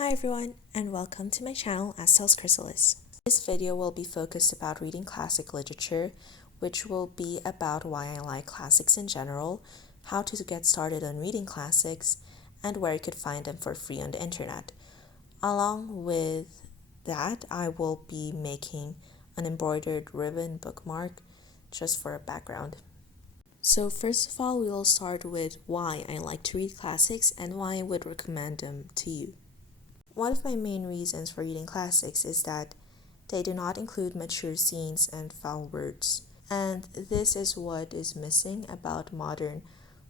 Hi everyone, and welcome to my channel Astel's Chrysalis. This video will be focused about reading classic literature, which will be about why I like classics in general, how to get started on reading classics, and where you could find them for free on the internet. Along with that, I will be making an embroidered ribbon bookmark just for a background. So first of all, we will start with why I like to read classics and why I would recommend them to you. One of my main reasons for reading classics is that they do not include mature scenes and foul words, and this is what is missing about modern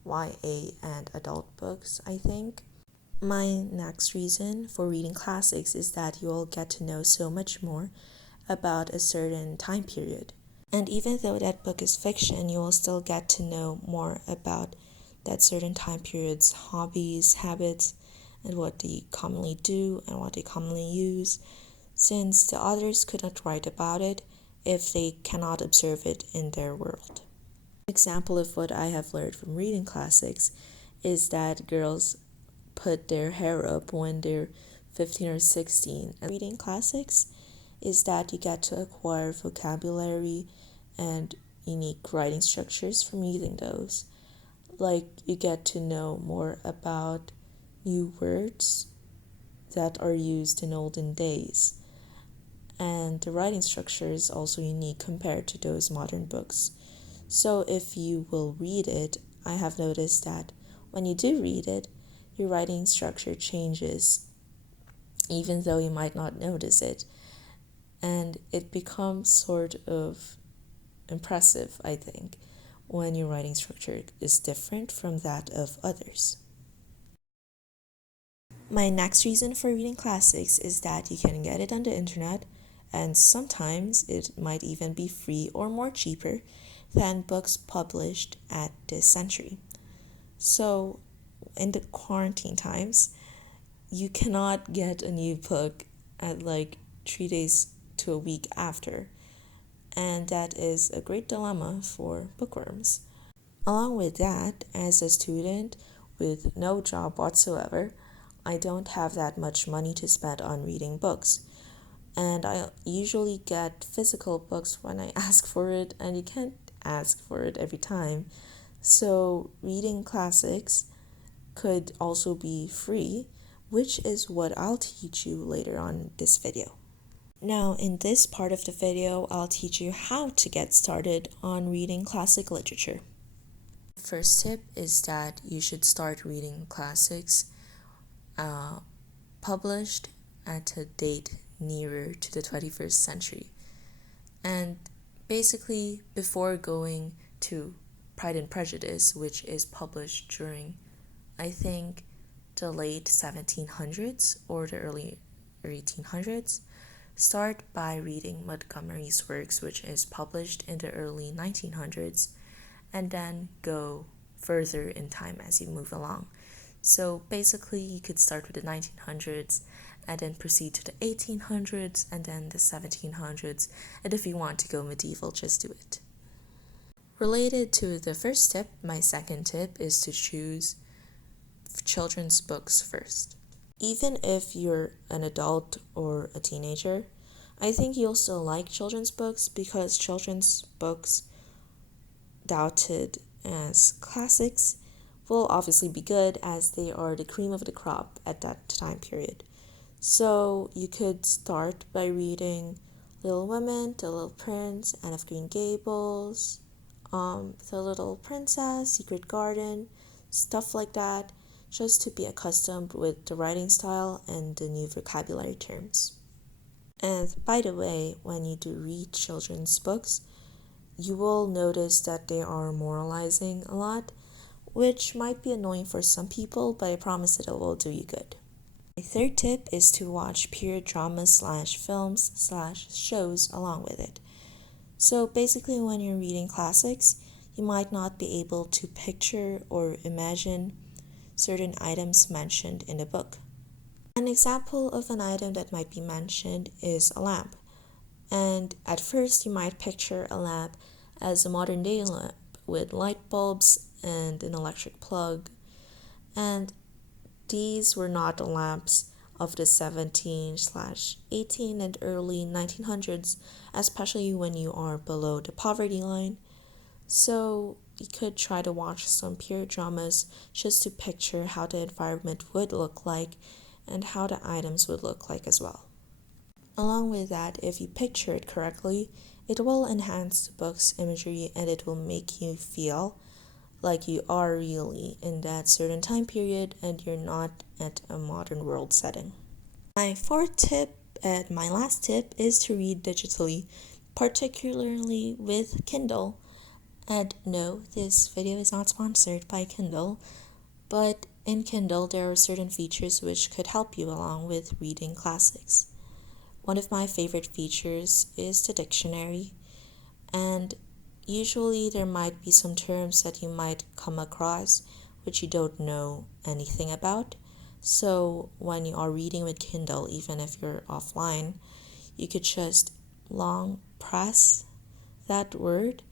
YA and adult books, I think. My next reason for reading classics is that you'll get to know so much more about a certain time period. And even though that book is fiction, you will still get to know more about that certain time period's hobbies, habits, and what they commonly do and what they commonly use, since the authors could not write about it if they cannot observe it in their world. An example of what I have learned from reading classics is that girls put their hair up when they're 15 or 16. And reading classics is that you get to acquire vocabulary and unique writing structures from reading those. Like, you get to know more about new words that are used in olden days, and the writing structure is also unique compared to those modern books. So if you will read it, I have noticed that when you do read it, your writing structure changes, even though you might not notice it, and it becomes sort of impressive, I think, when your writing structure is different from that of others. My next reason for reading classics is that you can get it on the internet, and sometimes it might even be free or more cheaper than books published at this century. So, in the quarantine times, you cannot get a new book at like 3 days to a week after, and that is a great dilemma for bookworms. Along with that, as a student with no job whatsoever, I don't have that much money to spend on reading books, and I usually get physical books when I ask for it, and you can't ask for it every time. So reading classics could also be free, which is what I'll teach you later on in this video. Now, in this part of the video, I'll teach you how to get started on reading classic literature. First tip is that you should start reading classics published at a date nearer to the 21st century. And basically, before going to Pride and Prejudice, which is published during, I think, the late 1700s or the early 1800s, start by reading Montgomery's works, which is published in the early 1900s, and then go further in time as you move along. So basically, you could start with the 1900s and then proceed to the 1800s and then the 1700s, and if you want to go medieval, just do it. Related to the first tip, my second tip is to choose children's books first. Even if you're an adult or a teenager, I think you'll still like children's books because children's books, doubted as classics, will obviously be good as they are the cream of the crop at that time period. So you could start by reading Little Women, The Little Prince, Anne of Green Gables, The Little Princess, Secret Garden, stuff like that, just to be accustomed with the writing style and the new vocabulary terms. And by the way, when you do read children's books, you will notice that they are moralizing a lot, which might be annoying for some people, but I promise that it will do you good. My third tip is to watch period dramas / films / shows along with it. So basically, when you're reading classics, you might not be able to picture or imagine certain items mentioned in the book. An example of an item that might be mentioned is a lamp. And at first, you might picture a lamp as a modern day lamp with light bulbs and an electric plug. And these were not the lamps of the 17/18 and early 1900s, especially when you are below the poverty line. So you could try to watch some period dramas just to picture how the environment would look like and how the items would look like as well. Along with that, if you picture it correctly, it will enhance the book's imagery and it will make you feel like you are really in that certain time period and you're not at a modern world setting. My fourth tip and my last tip is to read digitally, particularly with Kindle. And no, this video is not sponsored by Kindle, but in Kindle there are certain features which could help you along with reading classics. One of my favorite features is the dictionary, and usually there might be some terms that you might come across which you don't know anything about. So when you are reading with Kindle, even if you're offline, you could just long press that word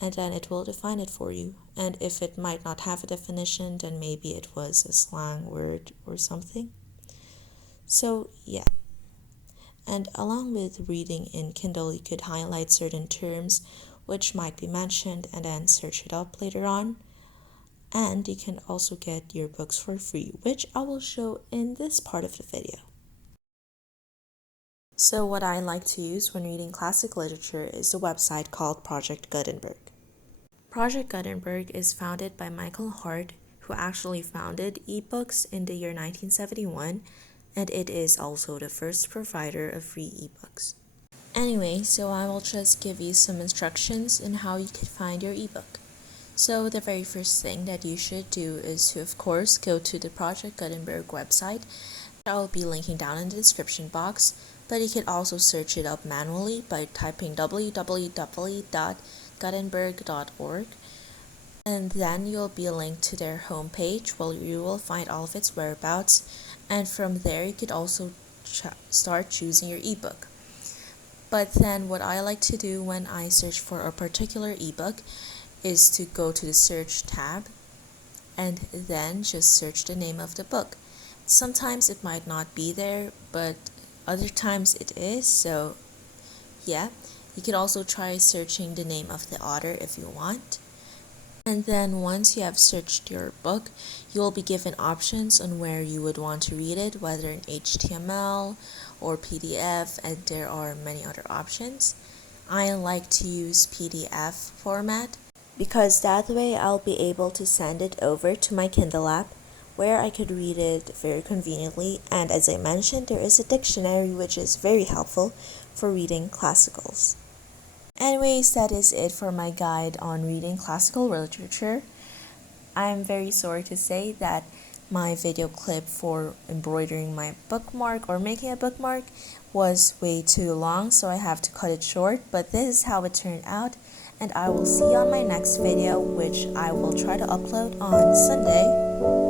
and then it will define it for you. And if it might not have a definition, then maybe it was a slang word or something. So yeah. And along with reading in Kindle, you could highlight certain terms which might be mentioned and then search it up later on. And you can also get your books for free, which I will show in this part of the video. So what I like to use when reading classic literature is the website called Project Gutenberg. Project Gutenberg is founded by Michael Hart, who actually founded ebooks in the year 1971, and it is also the first provider of free ebooks. Anyway, so I will just give you some instructions on how you can find your ebook. So the very first thing that you should do is to, of course, go to the Project Gutenberg website. I will be linking down in the description box, but you can also search it up manually by typing www.gutenberg.org, and then you'll be linked to their homepage where you will find all of its whereabouts, and from there you could also start choosing your ebook. But then what I like to do when I search for a particular ebook is to go to the search tab and then just search the name of the book. Sometimes it might not be there, but other times it is, so yeah. You could also try searching the name of the author if you want. And then once you have searched your book, you will be given options on where you would want to read it, whether in HTML or PDF, and there are many other options. I like to use PDF format because that way I'll be able to send it over to my Kindle app where I could read it very conveniently. And as I mentioned, there is a dictionary which is very helpful for reading classicals. Anyways, that is it for my guide on reading classical literature. I'm very sorry to say that my video clip for embroidering my bookmark or making a bookmark was way too long, so I have to cut it short, but this is how it turned out, and I will see you on my next video, which I will try to upload on Sunday.